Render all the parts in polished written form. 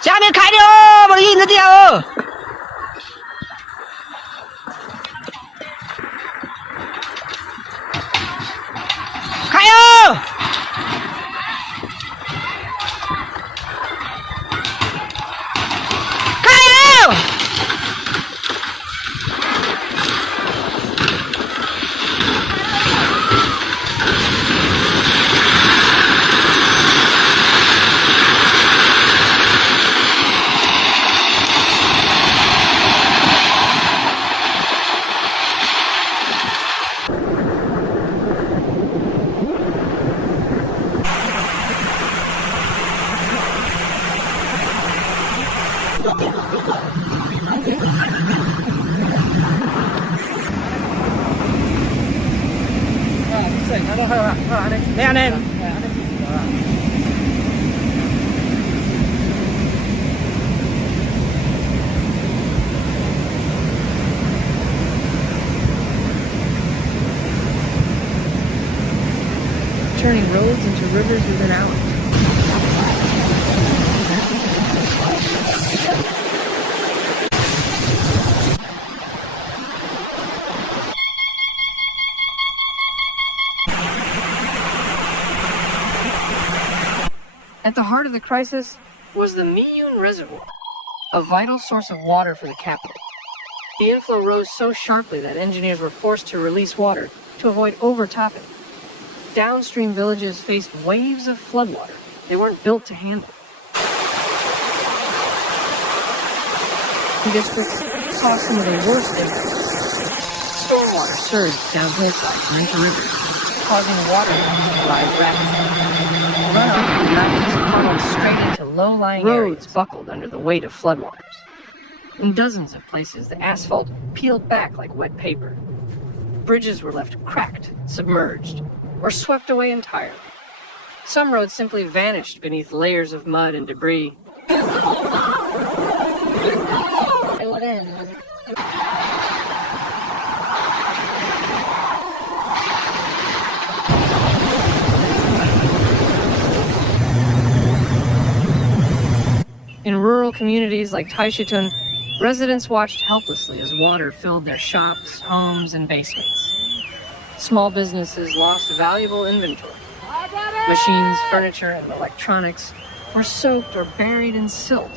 下面开的哦，我的影子掉哦。开哟！开哟！Turning roads into rivers within hours. At the heart of the crisis was the Miyun Reservoir, a vital source of water for the capital. The inflow rose so sharply that engineers were forced to release water to avoid overtopping. Downstream villages faced waves of floodwater they weren't built to handle. The districts saw some of the worst impacts. Stormwater surged down hillsides and into rivers, causing water to rise rapidly. Runoff from mountains funneled straight into low-lying roads buckled under the weight of floodwaters. In dozens of places, the asphalt peeled back like wet paper. Bridges were left cracked, submerged, or swept away entirely. Some roads simply vanished beneath layers of mud and debris. In rural communities like Taishitun, residents watched helplessly as water filled their shops, homes, and basements. Small businesses lost valuable inventory. Machines, furniture, and electronics were soaked or buried in silt.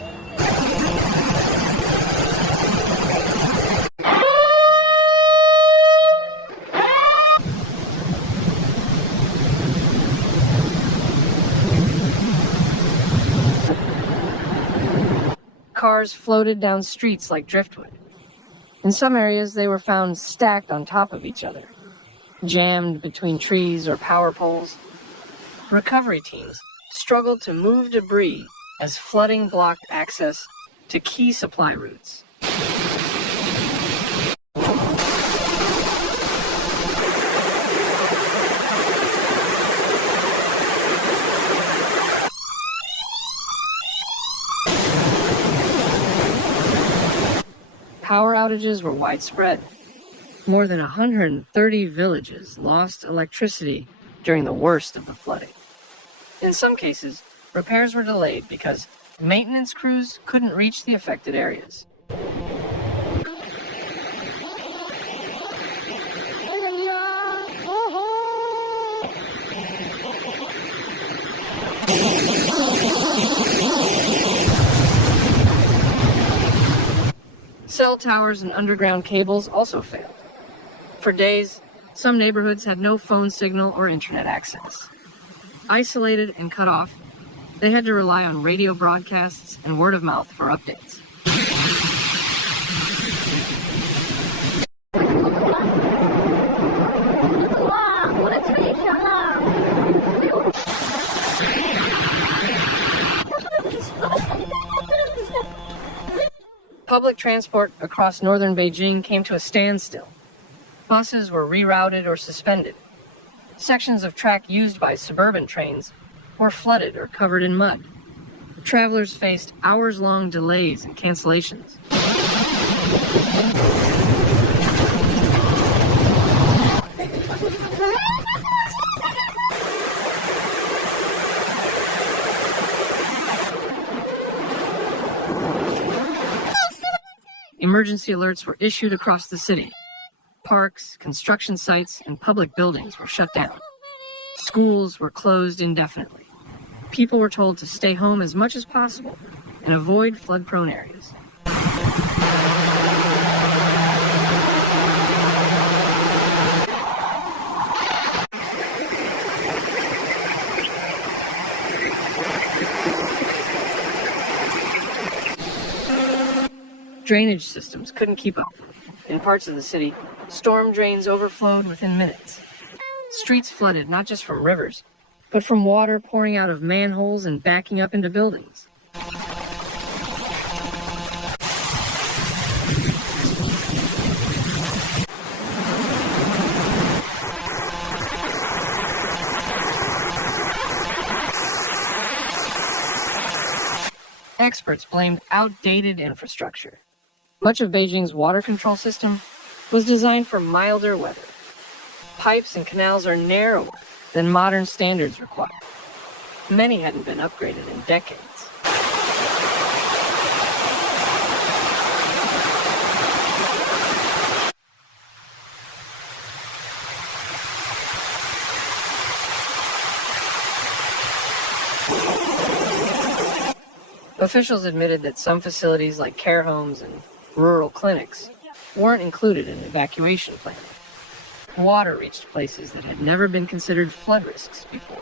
Cars floated down streets like driftwood. In some areas, they were found stacked on top of each other, jammed between trees or power poles. Recovery teams struggled to move debris as flooding blocked access to key supply routes. Power outages were widespread. More than 130 villages lost electricity during the worst of the flooding. In some cases, repairs were delayed because maintenance crews couldn't reach the affected areas. Cell towers and underground cables also failed. For days, some neighborhoods had no phone signal or internet access. Isolated and cut off, they had to rely on radio broadcasts and word of mouth for updates. Public transport across northern Beijing came to a standstill. Buses were rerouted or suspended. Sections of track used by suburban trains were flooded or covered in mud. Travelers faced hours-long delays and cancellations. Emergency alerts were issued across the city. Parks, construction sites, and public buildings were shut down. Schools were closed indefinitely. People were told to stay home as much as possible and avoid flood-prone areas. Drainage systems couldn't keep up. In parts of the city, storm drains overflowed within minutes. Streets flooded not just from rivers, but from water pouring out of manholes and backing up into buildings. Experts blamed outdated infrastructure. Much of Beijing's water control system was designed for milder weather. Pipes and canals are narrower than modern standards require. Many hadn't been upgraded in decades. Officials admitted that some facilities like care homes and rural clinics weren't included in the evacuation plan. Water reached places that had never been considered flood risks before.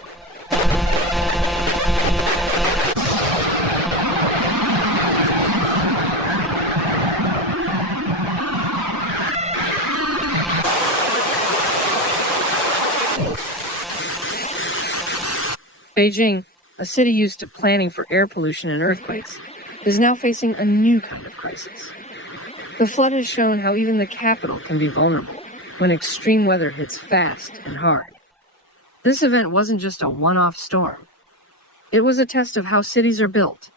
Beijing, a city used to planning for air pollution and earthquakes, is now facing a new kind of crisis. The flood has shown how even the capital can be vulnerable when extreme weather hits fast and hard. This event wasn't just a one-off storm. It was a test of how cities are built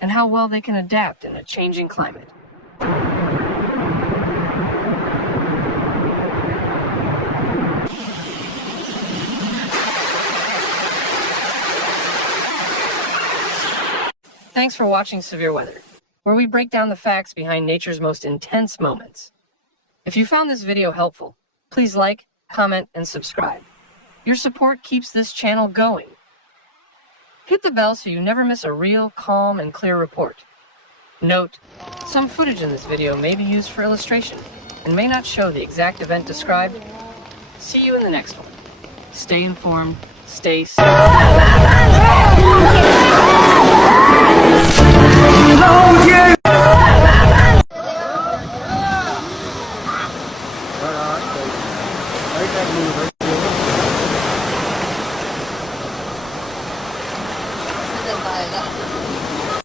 and how well they can adapt in a changing climate. Thanks for watching Severe Weather, where we break down the facts behind nature's most intense moments. If you found this video helpful, please like, comment, and subscribe. Your support keeps this channel going. Hit the bell so you never miss a real, calm, and clear report. Note, some footage in this video may be used for illustration and may not show the exact event described. See you in the next one. Stay informed, stay safe. Cái này là